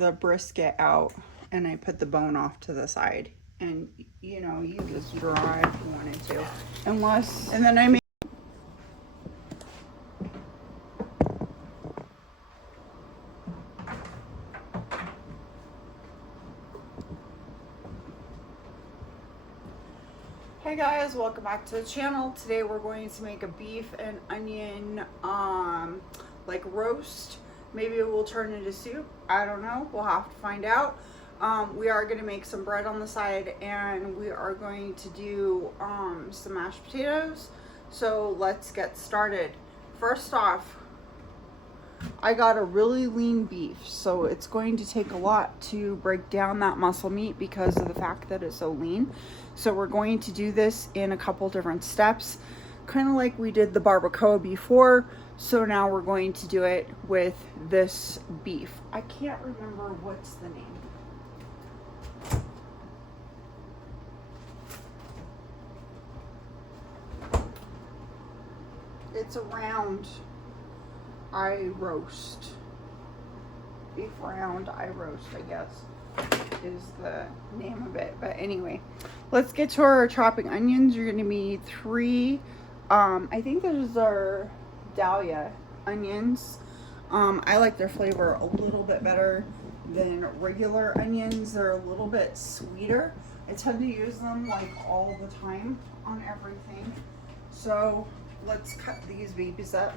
the brisket out and I put the bone off to the side. And you know, you just dry if you wanted to. Unless, and then I made. Hey guys, welcome back to the channel. Today we're going to make a beef and onion like roast. Maybe it will turn into soup. I don't know. We'll have to find out. We are going to make some bread on the side, and we are going to do some mashed potatoes. So let's get started. First off, I got a really lean beef, so it's going to take a lot to break down that muscle meat because of the fact that it's so lean. So we're going to do this in a couple different steps, kind of like we did the barbacoa before. So now we're going to do it with this beef. I can't remember what's the name. It's a round eye roast. Beef round eye roast, I guess, is the name of it. But anyway, let's get to our chopping onions. You're going to need 3. I think those are Dahlia onions. I like their flavor a little bit better than regular onions. They're a little bit sweeter. I tend to use them like all the time on everything. So let's cut these babies up.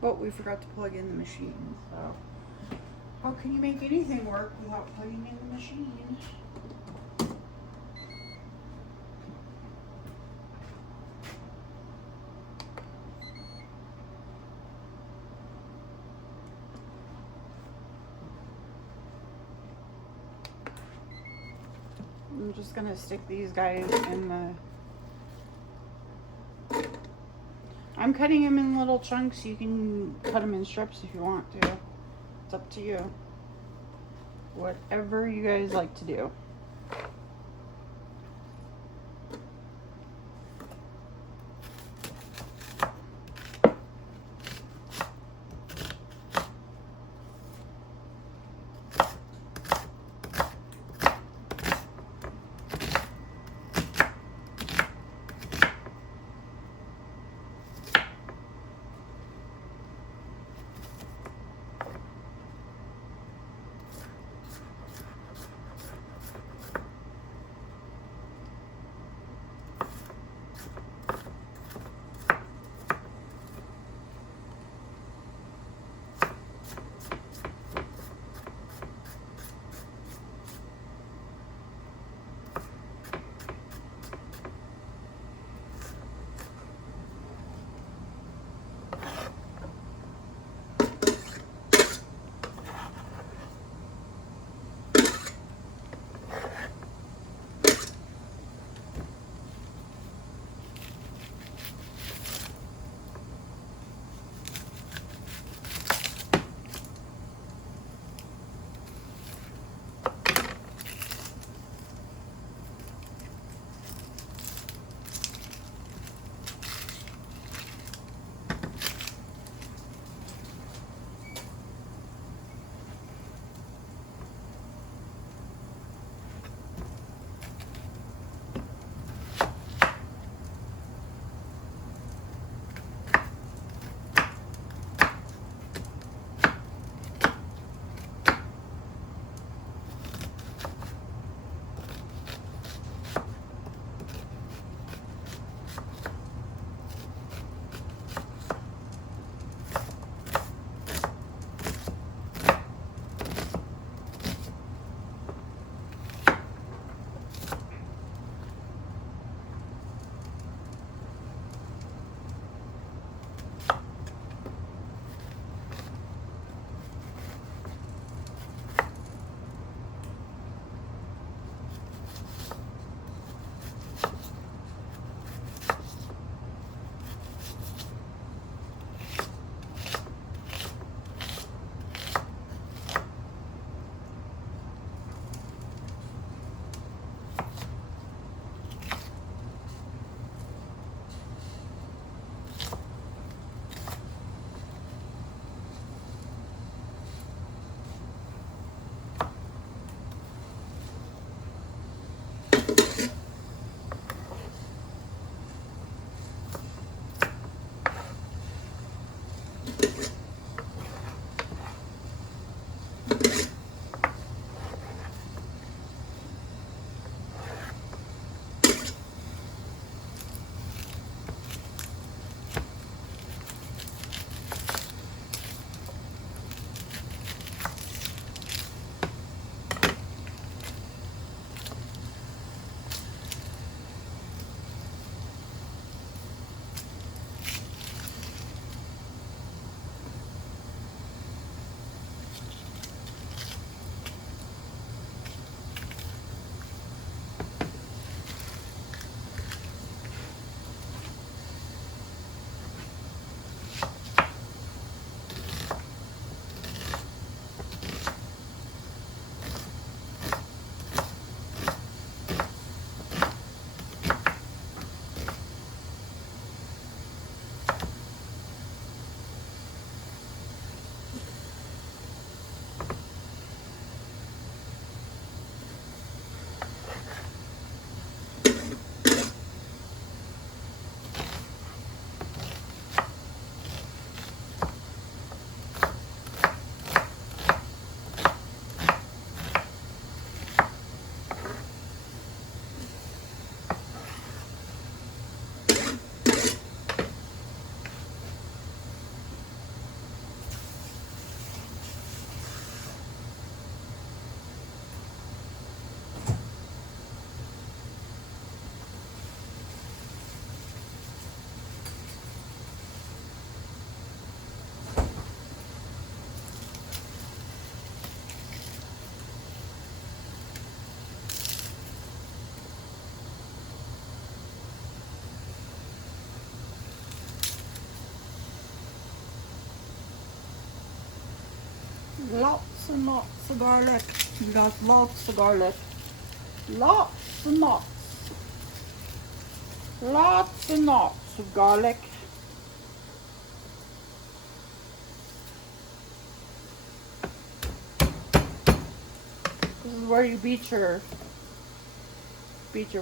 But we forgot to plug in the machine, so how can you make anything work without plugging in the machine? I'm just gonna stick these guys in the... I'm cutting them in little chunks. You can cut them in strips if you want to. It's up to you. Whatever you guys like to do. Lots and lots of garlic. You got lots of garlic. Lots and lots. Lots and lots of garlic. This is where you beat your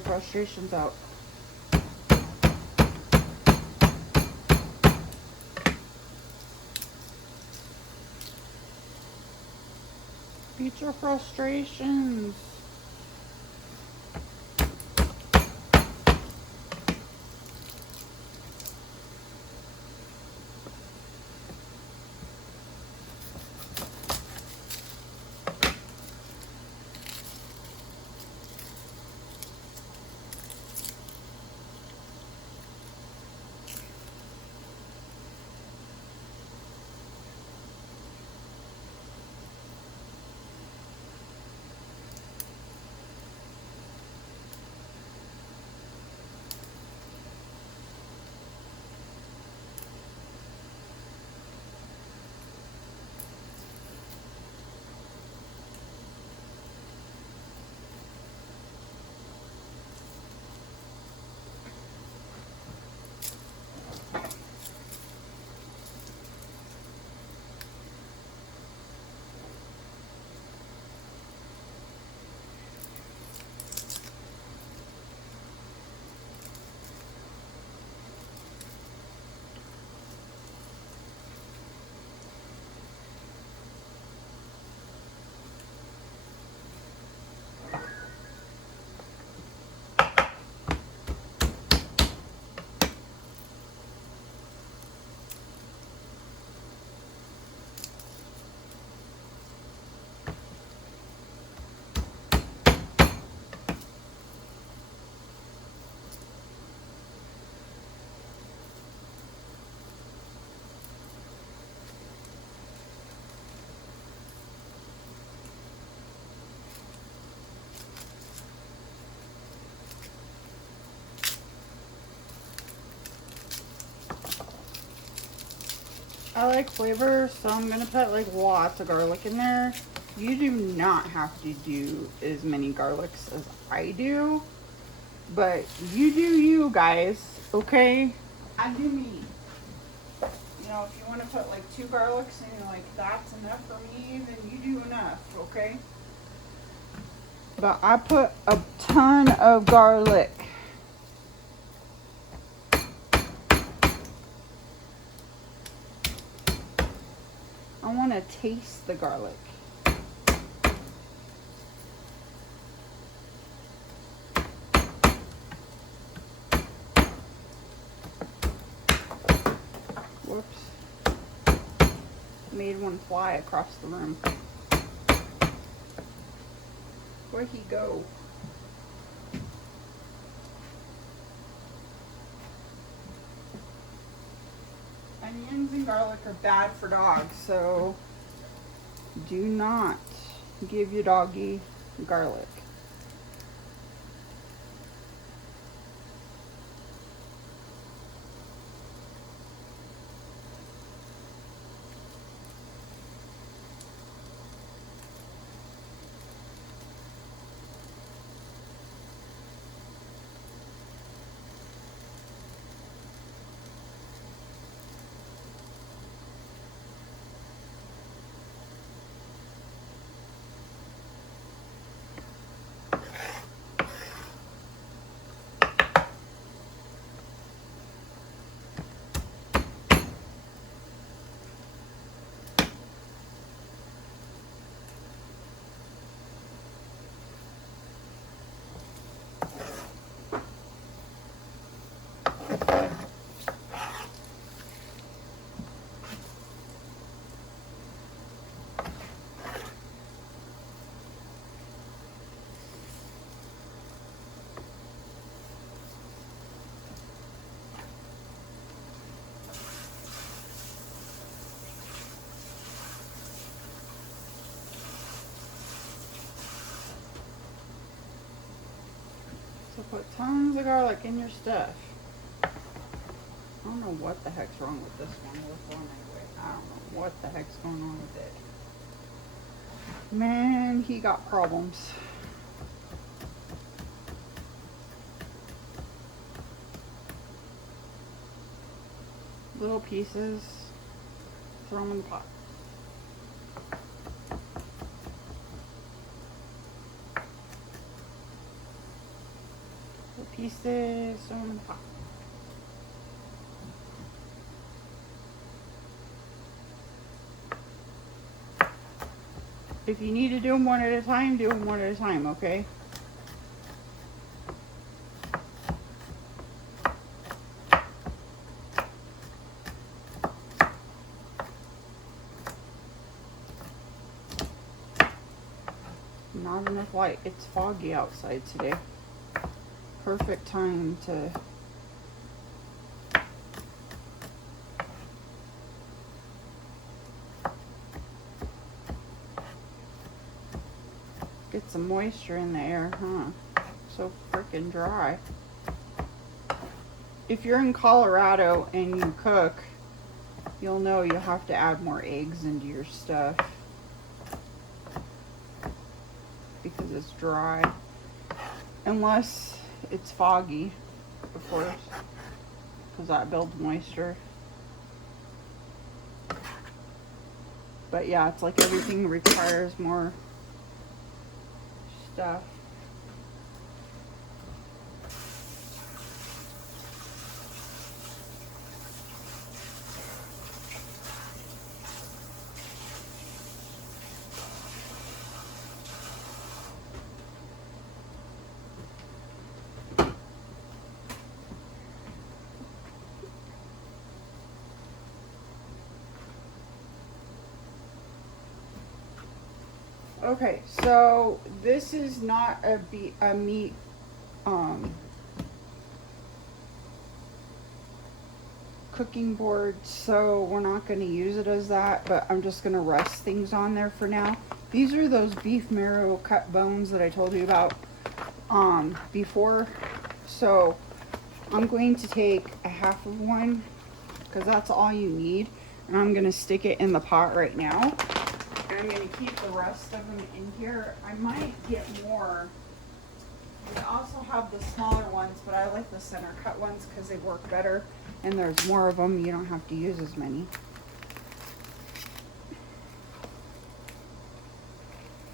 frustrations out. Beat your frustrations. I like flavor, so I'm gonna put like lots of garlic in there. You do not have to do as many garlics as I do, but you do you guys, okay? I do me. You know, if you want to put like 2 garlics and you're like, that's enough for me, then you do enough, okay? But I put a ton of garlic. I want to taste the garlic. Whoops. Made one fly across the room. Where'd he go? Onions and garlic are bad for dogs, so do not give your doggy garlic. So put tons of garlic in your stuff. I don't know what the heck's wrong with this one. I don't know what the heck's going on with it. Man, he got problems. Little pieces, throw them in the pot. Little pieces, throw them in the pot. If you need to do them one at a time, do them one at a time, okay? Not enough light. It's foggy outside today. Perfect time to get some moisture in the air, huh? So freaking dry. If you're in Colorado and you cook, you'll know you have to add more eggs into your stuff because it's dry. Unless it's foggy, of course, because that builds moisture. But yeah, it's like everything requires more stuff. Okay, so this is not a meat cooking board, so we're not going to use it as that, but I'm just going to rest things on there for now. These are those beef marrow cut bones that I told you about before. So I'm going to take a half of one because that's all you need, and I'm going to stick it in the pot right now. I'm going to keep the rest of them in here. I might get more. We also have the smaller ones, but I like the center cut ones because they work better and there's more of them. You don't have to use as many.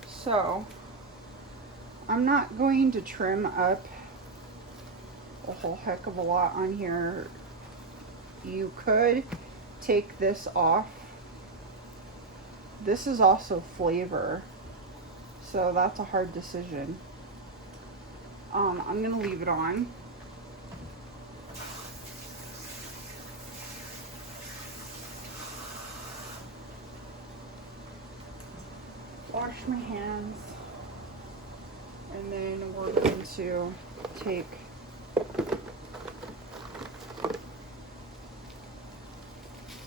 So I'm not going to trim up a whole heck of a lot on here. You could take this off. This is also flavor, so that's a hard decision. I'm gonna leave it on. Wash my hands, and then we're going to take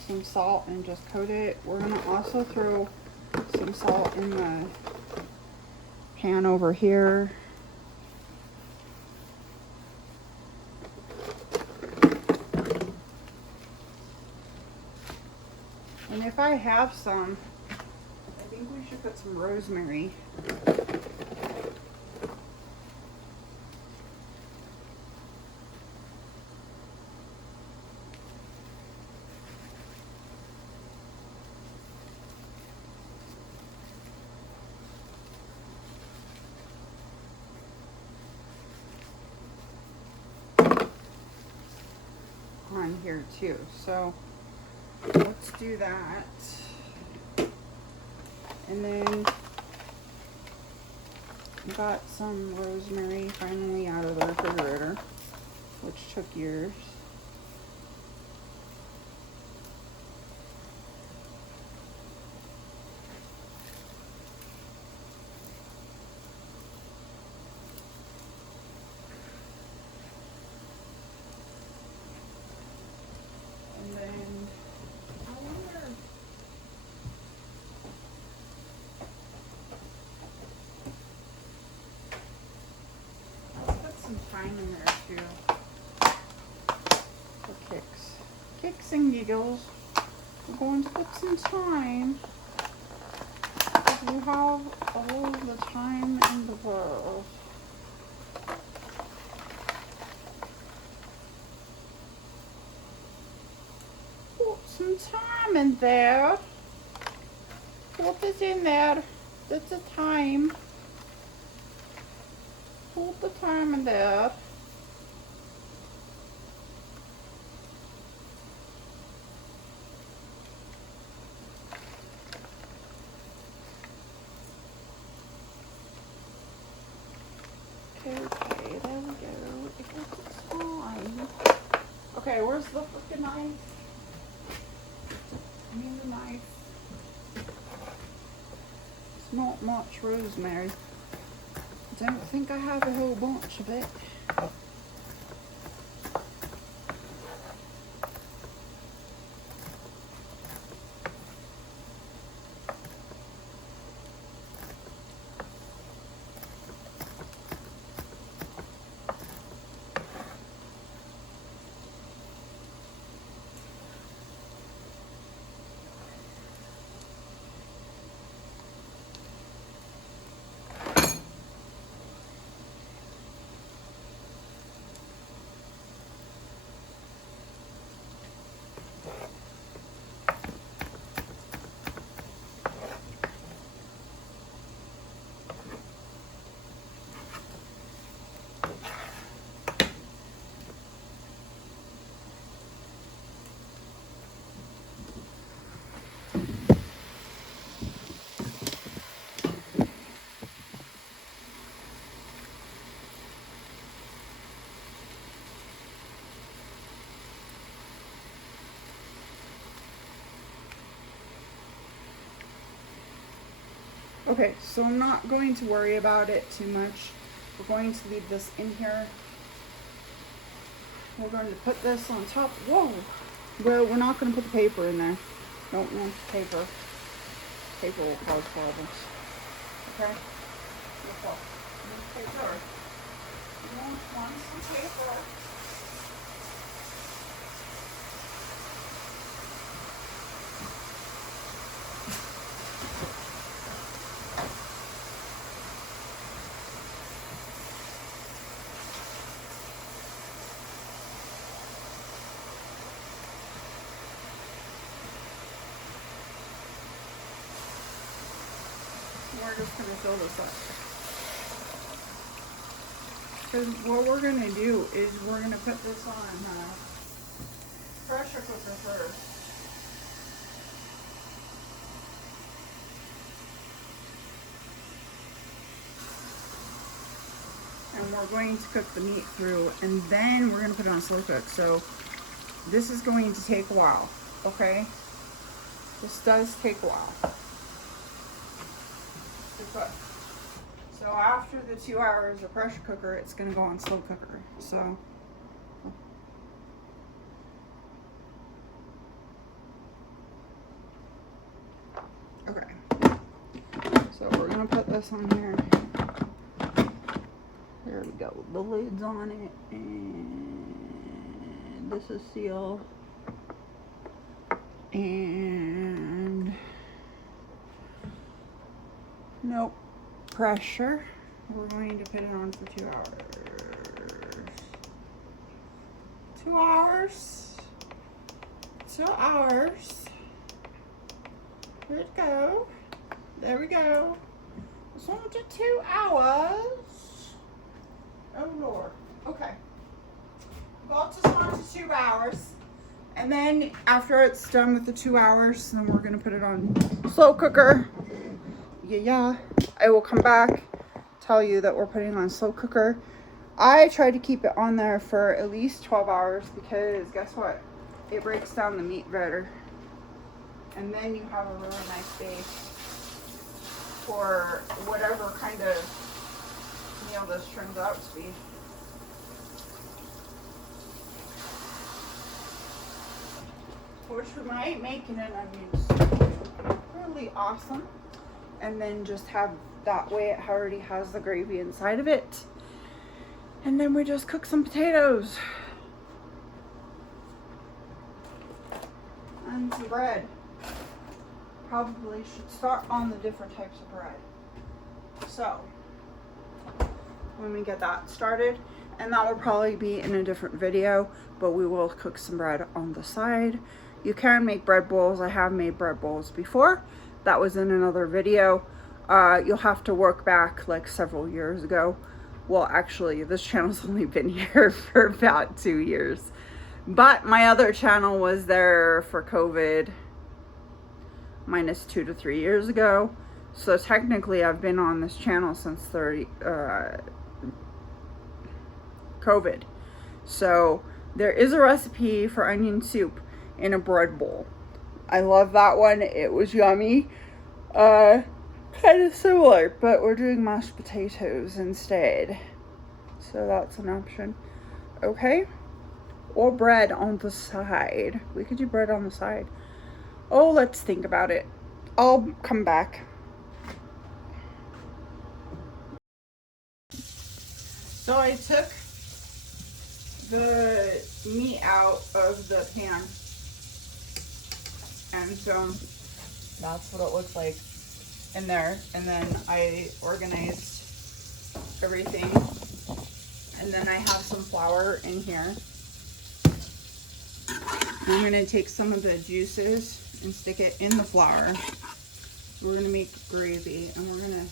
some salt and just coat it. We're gonna also throw some salt in the pan over here. And if I have some, I think we should put some rosemary. On here too. So let's do that. And then I got some rosemary finally out of the refrigerator, which took years. And then I wonder, let's put some thyme in there too, for kicks. Kicks and giggles. We're going to put some thyme. You have all the time in the world. Put some time in there. Put this in there. That's the time. Put the time in there. Okay, there we go. It gets time. Okay, where's the freaking knife? I mean the knife. It's not much rosemary. I don't think I have a whole bunch of it. Okay, so I'm not going to worry about it too much. We're going to leave this in here. We're going to put this on top. Whoa! Well, we're not going to put the paper in there. Don't want paper. Paper will cause problems. Okay? Paper. You want some paper. We're just going to fill this up. Because what we're going to do is we're going to put this on pressure cooker first. And we're going to cook the meat through, and then we're going to put it on slow cook. So this is going to take a while, okay? This does take a while. So after the 2 hours of pressure cooker, it's going to go on slow cooker. So okay. So we're going to put this on here. There we go. The lid's on it, and this is sealed. And nope. Pressure. We're going to put it on for 2 hours. 2 hours. 2 hours. Where'd it go? There we go. It's on to 2 hours. Oh Lord. Okay. Got this on to 2 hours. And then after it's done with the 2 hours, then we're gonna put it on slow cooker. Yeah. I will come back, tell you that we're putting on slow cooker. I try to keep it on there for at least 12 hours because guess what? It breaks down the meat better. And then you have a really nice base for whatever kind of meal this turns out to be. Which we might make in an onion stew. Really awesome. And then just have that way it already has the gravy inside of it. And then we just cook some potatoes and some bread. probably should start on the different types of bread. So, let me get that started. And that will probably be in a different video, but we will cook some bread on the side. You can make bread bowls. I have made bread bowls before. That was in another video. You'll have to work back like several years ago. Well, actually, this channel's only been here for about 2 years. But my other channel was there for COVID minus 2 to 3 years ago. So technically, I've been on this channel since COVID. So there is a recipe for onion soup in a bread bowl. I love that one. It was yummy. Kind of similar, but we're doing mashed potatoes instead. So that's an option. Okay. Or bread on the side. We could do bread on the side. Oh, let's think about it. I'll come back. So I took the meat out of the pan, and so that's what it looks like in there. And then I organized everything, and then I have some flour in here. I'm going to take some of the juices and stick it in the flour. We're going to make gravy, and we're going to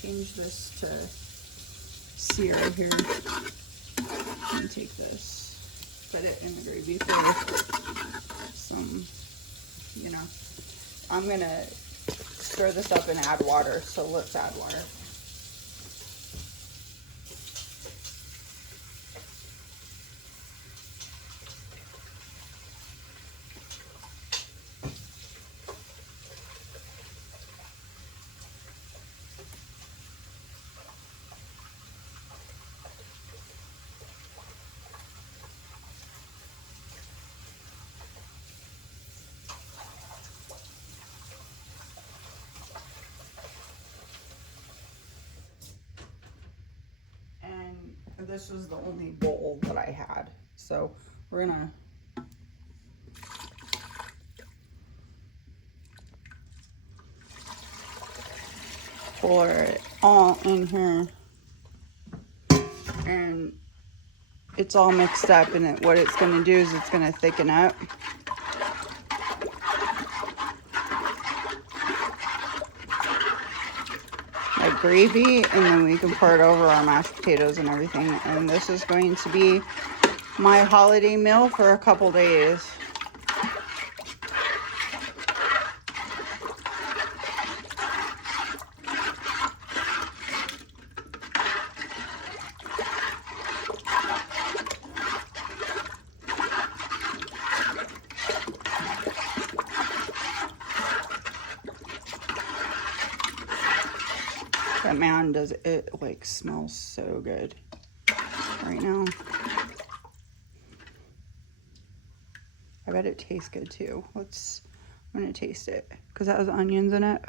change this to sear here. And take this, put it in the gravy for some, you know. I'm going to stir this up and add water, so let's add water. This was the only bowl that I had, so we're gonna pour it all in here, and it's all mixed up, and what it's gonna do is it's gonna thicken up. Like gravy, and then we can pour it over our mashed potatoes and everything. And this is going to be my holiday meal for a couple days. But man, does it like smells so good right now. I bet it tastes good too. I'm gonna taste it because it has onions in it.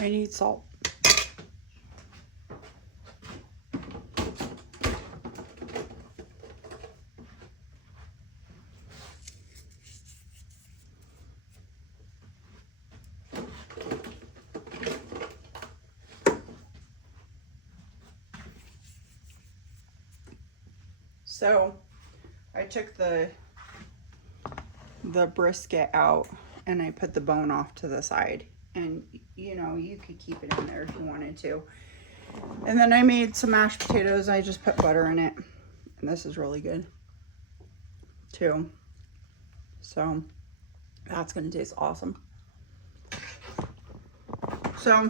I need salt. So I took the brisket out and I put the bone off to the side, and you know, you could keep it in there if you wanted to. And then I made some mashed potatoes. I just put butter in it, and this is really good too. So that's gonna taste awesome. So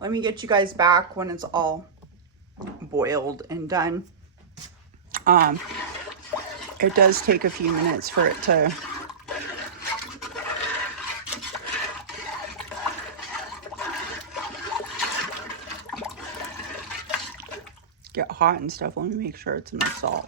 let me get you guys back when it's all boiled and done. It does take a few minutes for it to get hot and stuff. Let me make sure it's enough salt.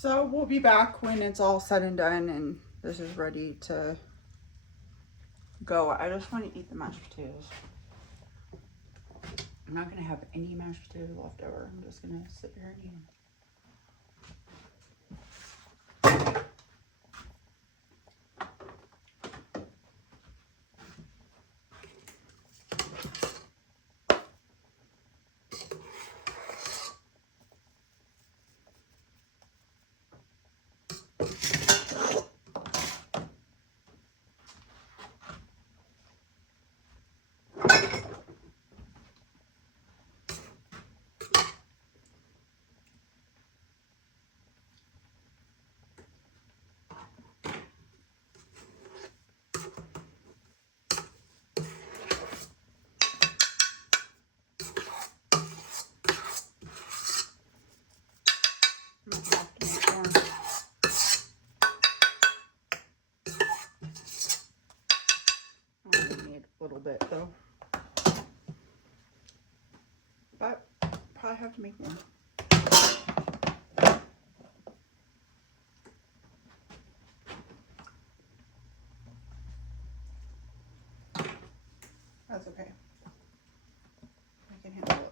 So we'll be back when it's all said and done and this is ready to go. I just want to eat the mashed potatoes. I'm not going to have any mashed potatoes left over. I'm just going to sit here and eat them. A little bit though, but probably have to make more. That's okay. I can handle it.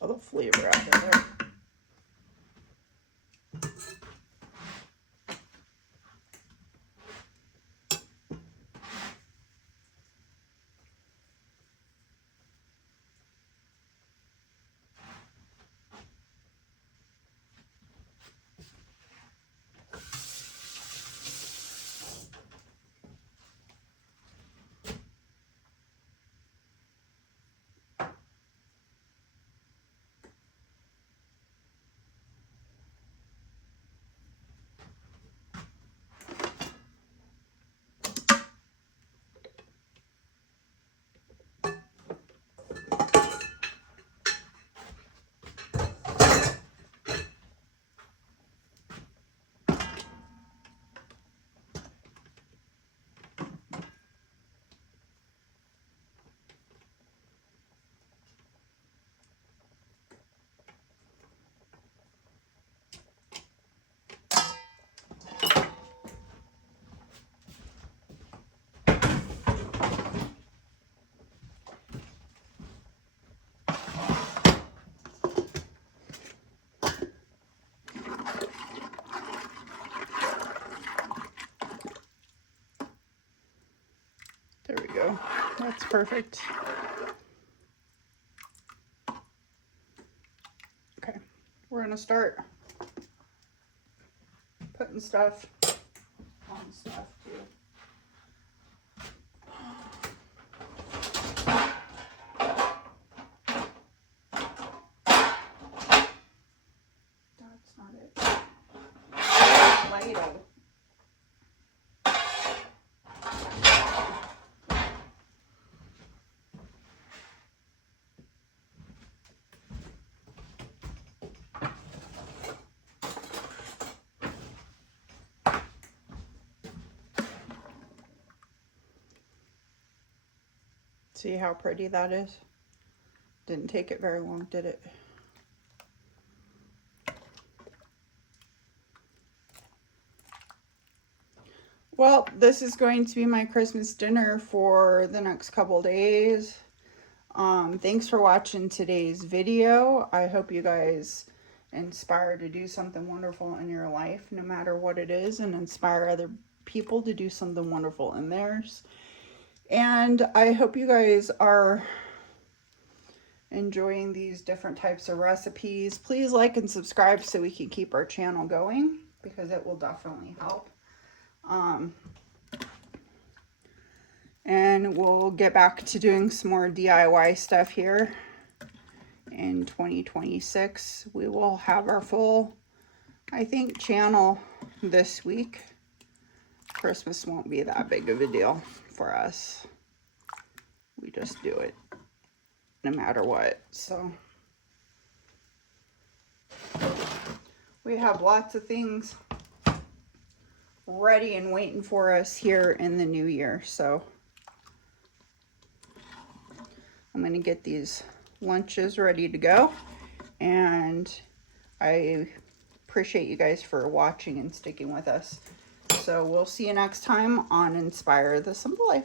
All the flavor out of there. There we go. That's perfect. Okay, we're gonna start putting stuff on stuff too. See how pretty that is? Didn't take it very long, did it? Well, this is going to be my Christmas dinner for the next couple days. Thanks for watching today's video. I hope you guys inspire to do something wonderful in your life, no matter what it is, and inspire other people to do something wonderful in theirs. And I hope you guys are enjoying these different types of recipes. Please like and subscribe so we can keep our channel going, because it will definitely help. And we'll get back to doing some more DIY stuff here in 2026. We will have our full, I think, channel this week. Christmas won't be that big of a deal for us. We just do it no matter what. So we have lots of things ready and waiting for us here in the new year. So I'm going to get these lunches ready to go, and I appreciate you guys for watching and sticking with us. So we'll see you next time on Inspire the Simple Life.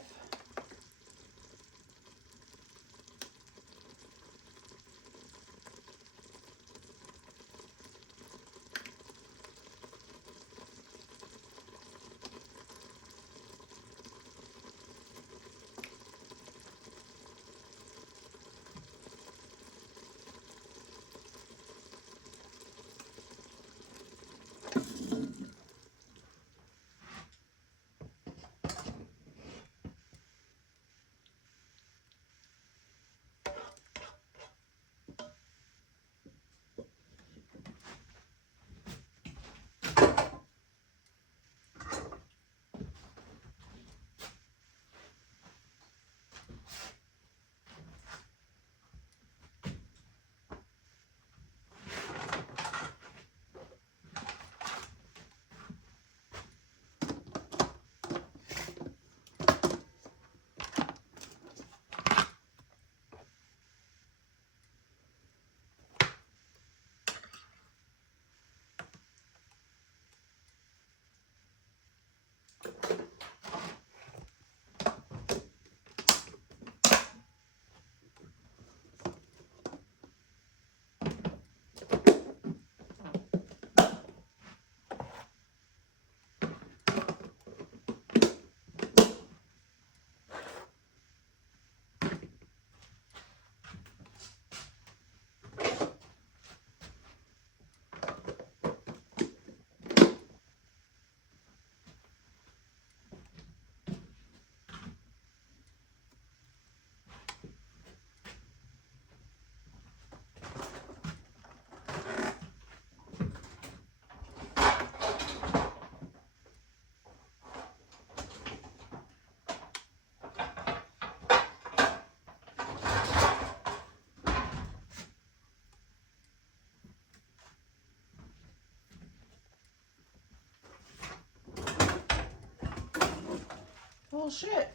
Well, shit.